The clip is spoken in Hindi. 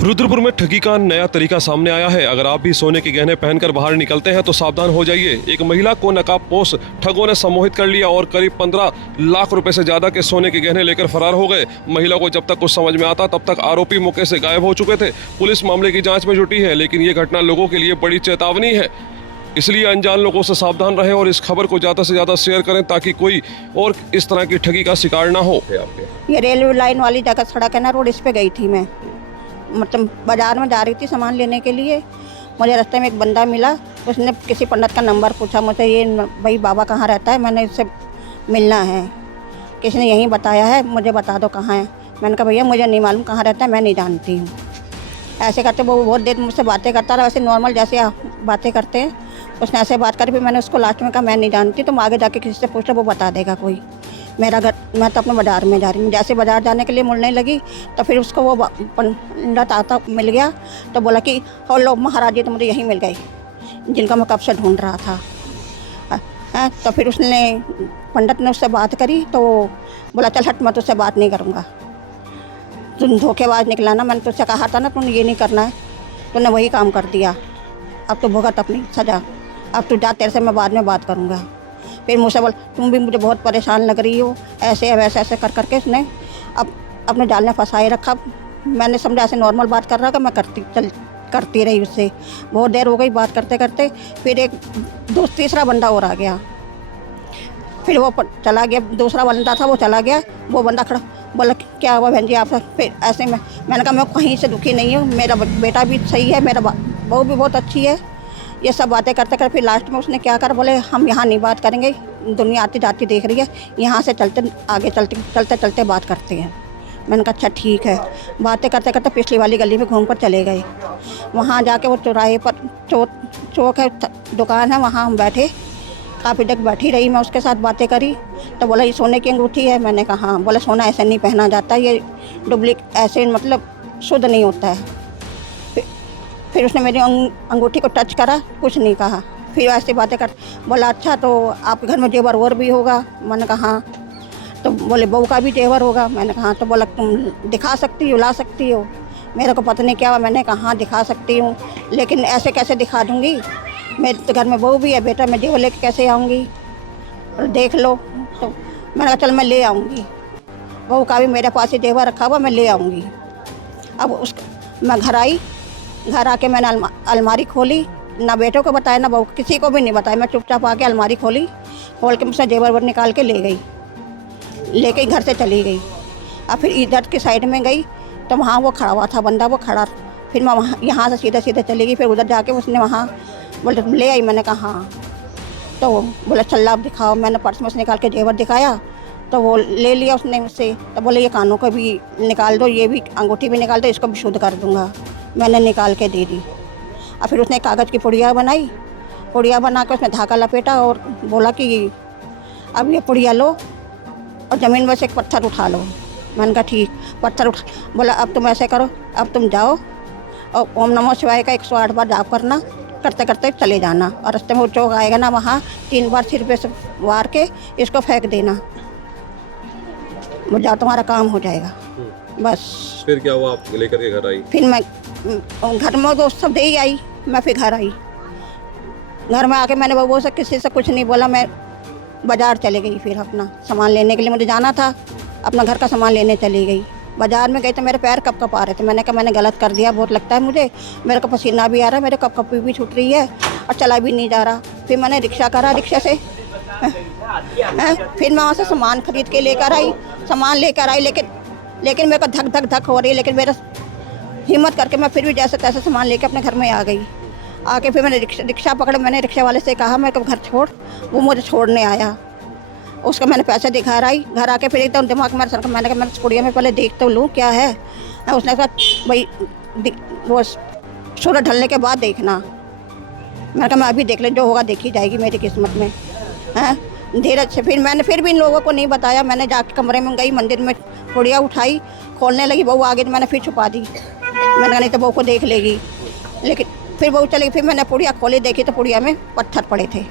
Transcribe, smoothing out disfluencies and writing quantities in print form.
रुद्रपुर में ठगी का नया तरीका सामने आया है। अगर आप भी सोने के गहने पहनकर बाहर निकलते हैं तो सावधान हो जाइए। एक महिला को नकाबपोश ठगों ने सम्मोहित कर लिया और करीब 15 लाख रुपए से ज्यादा के सोने के गहने लेकर फरार हो गए। महिला को जब तक कुछ समझ में आता तब तक आरोपी मौके से गायब हो चुके थे। पुलिस मामले की जाँच में जुटी है, लेकिन ये घटना लोगों के लिए बड़ी चेतावनी है। इसलिए अनजान लोगों से सावधान रहें और इस खबर को ज़्यादा से ज़्यादा शेयर करें ताकि कोई और इस तरह की ठगी का शिकार ना हो। ये रेलवे लाइन वाली जगह सड़क है ना, रोड, इस पे गई थी मैं, मतलब बाजार में जा रही थी सामान लेने के लिए। मुझे रास्ते में एक बंदा मिला, उसने किसी पंडित का नंबर पूछा मुझसे, ये भाई बाबा कहाँ रहता है, मैंने इससे मिलना है, किसी ने यहीं बताया है, मुझे बता दो कहाँ है। मैंने कहा भैया मुझे नहीं मालूम कहाँ रहता है, मैं नहीं जानती हूँ। ऐसे करते वो बहुत देर मुझसे बातें करता रहा, वैसे नॉर्मल जैसे बातें करते हैं उसने ऐसे बात करी। फिर मैंने उसको लास्ट में कहा मैं नहीं जानती, तुम आगे जाके किसी से पूछ लो, वो बता देगा कोई। मेरा घर, मैं तो अपने बाज़ार में जा रही हूँ। जैसे बाज़ार जाने के लिए मुड़ने लगी तो फिर उसको वो पंडित आता मिल गया, तो बोला कि हो लो महाराज जी तो मुझे यहीं मिल गए, जिनका मैं कब से ढूंढ रहा था। तो फिर उसने पंडित ने उससे बात करी तो बोला चल हट, मैं तुझसे बात नहीं करूँगा, तुम धोखेबाज निकला ना, मैंने तुझसे कहा था ना तूने ये नहीं करना है, तूने वही काम कर दिया, अब तो भुगत अपनी सजा, अब तू जा, तेरे से मैं बाद में बात करूँगा। फिर मुझसे बोल तुम भी मुझे बहुत परेशान लग रही हो, ऐसे वैसे ऐसे कर करके उसने अब अपने जाल में फंसाए रखा। मैंने समझा ऐसे नॉर्मल बात कर रहा था, मैं करती रही उससे, बहुत देर हो गई बात करते करते। फिर एक तीसरा बंदा और आ गया, फिर वो चला गया, दूसरा बंदा था वो चला गया। वो बंदा खड़ा बोला क्या हुआ बहन जी आप? फिर ऐसे मैंने कहा मैं कहीं से दुखी नहीं हूँ, मेरा बेटा भी सही है, मेरा बहू भी बहुत अच्छी है। ये सब बातें करते करते फिर लास्ट में उसने क्या कर, बोले हम यहाँ नहीं बात करेंगे, दुनिया आती जाती देख रही है, यहाँ से चलते आगे चलते बात करते हैं। मैंने कहा अच्छा ठीक है। बातें करते करते पिछली वाली गली में घूम कर चले गए। वहाँ जाके वो चौराहे पर चौक है, दुकान है, वहाँ हम बैठे, काफ़ी देर बैठी रही, मैं उसके साथ बातें करी। तो बोला ये सोने की अंगूठी है? मैंने कहा हाँ। बोला सोना ऐसे नहीं पहना जाता, ये डुप्लीकेट ऐसे मतलब शुद्ध नहीं होता है। फिर उसने मेरी अंगूठी को टच करा, कुछ नहीं कहा। फिर ऐसी बातें कर, बोला अच्छा तो आपके घर में जेवर और भी होगा? मैंने कहा हाँ। तो बोले बहू का भी जेवर होगा? मैंने कहा हाँ। तो बोला तुम दिखा सकती हो, ला सकती हो? मेरे को पता नहीं क्या हुआ। मैंने कहा हाँ दिखा सकती हूँ, लेकिन ऐसे कैसे दिखा दूँगी, मेरे तो घर में बहू भी है, बेटा, मैं जेवर लेके कैसे आऊँगी? देख लो। तो मैंने कहा चल मैं ले आऊँगी, बहू का भी मेरे पास ही जेवर रखा हुआ, मैं ले आऊँगी। अब मैं घर आई, घर आके मैंने अलमारी खोली, ना बेटों को बताया ना बहू, किसी को भी नहीं बताया। मैं चुपचाप आके अलमारी खोल के मुझसे जेवर निकाल के ले गई, लेके घर से चली गई। अब फिर इधर की साइड में गई तो वहाँ वो खड़ा हुआ था बंदा, वो खड़ा। फिर मैं वहाँ यहाँ से सीधे सीधे चली गई। फिर उधर जाके उसने वहाँ बोले ले आई? मैंने कहा हाँ। तो बोले चल आप दिखाओ। मैंने पर्स में से निकाल के जेवर दिखाया तो वो ले लिया उसने मुझसे। तो बोले ये कानों को भी निकाल दो, ये भी अंगूठी भी निकाल दो, इसको भी शुद्ध कर दूँगा। मैंने निकाल के दे दी। और फिर उसने कागज़ की पुड़िया बनाई, पुड़िया बना के उसमें धागा लपेटा और बोला कि अब ये पुड़िया लो और ज़मीन में से एक पत्थर उठा लो। मैंने कहा ठीक। पत्थर उठा, बोला अब तुम ऐसे करो, अब तुम जाओ और ओम नमः शिवाय का 108 बार जाप करना, करते करते चले जाना, और रास्ते में वो चौक आएगा ना, वहाँ 3 बार सिर पे से वार के इसको फेंक देना, जाओ तुम्हारा काम हो जाएगा। बस। फिर क्या हुआ, आप लेकर के घर आई? फिर मैं घर में तो सब दे ही आई। मैं फिर घर आई, घर में आके मैंने बहू से किसी से कुछ नहीं बोला, मैं बाज़ार चली गई। फिर अपना सामान लेने के लिए मुझे जाना था, अपना घर का सामान लेने चली गई। बाज़ार में गई तो मेरे पैर कप आ रहे थे। मैंने कहा मैंने गलत कर दिया, बहुत लगता है मुझे, मेरे को पसीना भी आ रहा है, मेरे कप भी छूट रही है और चला भी नहीं जा रहा। फिर मैंने रिक्शा करा, रिक्शा से फिर मैं वहाँ से सामान खरीद के लेकर आई, सामान लेकर आई, लेकिन मेरे को धक हो रही है। लेकिन मेरा हिम्मत करके मैं फिर भी जैसे तैसे सामान लेके अपने घर में आ गई। आके फिर मैंने रिक्शा पकड़ा। मैंने रिक्शा वाले से कहा मैं कब घर छोड़, वो मुझे छोड़ने आया। उसको मैंने पैसे दिखा आई। घर आके फिर एकदम दिमाग में सर, मैंने कहा मैंने कुड़िया में पहले देख तो लूँ क्या है। उसने कहा भाई वो सूरज ढलने के बाद देखना। मैंने कहा मैं अभी देख ले, जो होगा देखी जाएगी मेरी किस्मत में। धीरज से फिर मैंने फिर भी इन लोगों को नहीं बताया। मैंने जाके कमरे में गई, मंदिर में पुड़िया उठाई, खोलने लगी, बहू आ गई तो मैंने फिर छुपा दी। मैंने कहा नहीं तो बहू को देख लेगी, लेकिन फिर बहू चली। फिर मैंने पुड़िया खोली, देखी तो पुड़िया में पत्थर पड़े थे।